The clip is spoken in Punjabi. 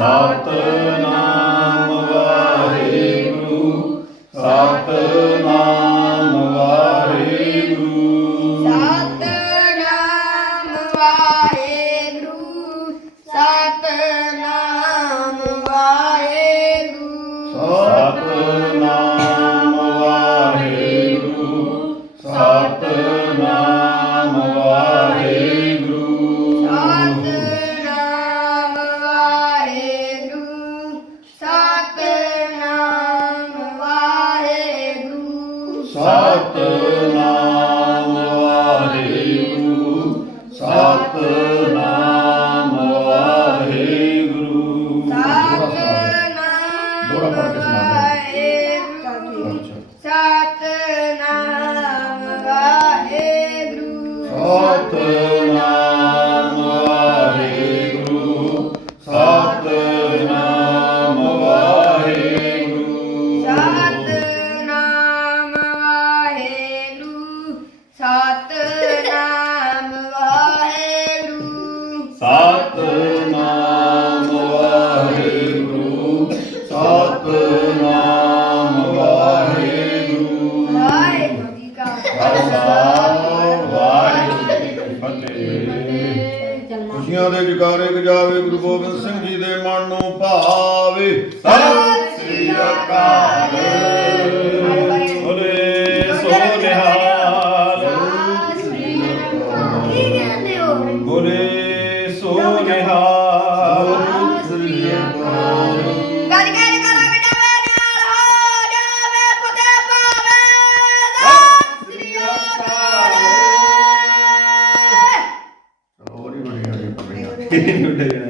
Tatăl ਵਾਹਿਗੁਰੂ ਸਤਨਾਮ ਵਾਹਿਗੁਰੂ ਸਤਨਾਮ ਵਾਹਿਗੁਰੂ। ਦੋਹਰਾ ਪੜ੍ਹ ਕੇ ਸੁਣਾ ਵਾਹਿਗੁਰੂ ਸਤਨਾਮ ਵਾਹਿਗੁਰੂ। ਸਤਨਾਮ ਖੁਸ਼ੀਆਂ ਦੇ ਜਕਾਰੇ ਗਜਾਵੇ ਗੁਰੂ ਗੋਬਿੰਦ ਸਿੰਘ ਜੀ ਦੇ ਮਨ ਨੂੰ ਭਾਵੇ। ਸਤਿ ਸ੍ਰੀ ਅਕਾਲ। ਬੋਲੇ ਸੋ ਨਿਹਾਲ ਕੀ ਕਹਿੰਦੇ ਹੋ ਬੋਲੇ ਸੋ ਨਿਹਾਲ। ਸ੍ਰੀ ਅਕਾਲ। tiene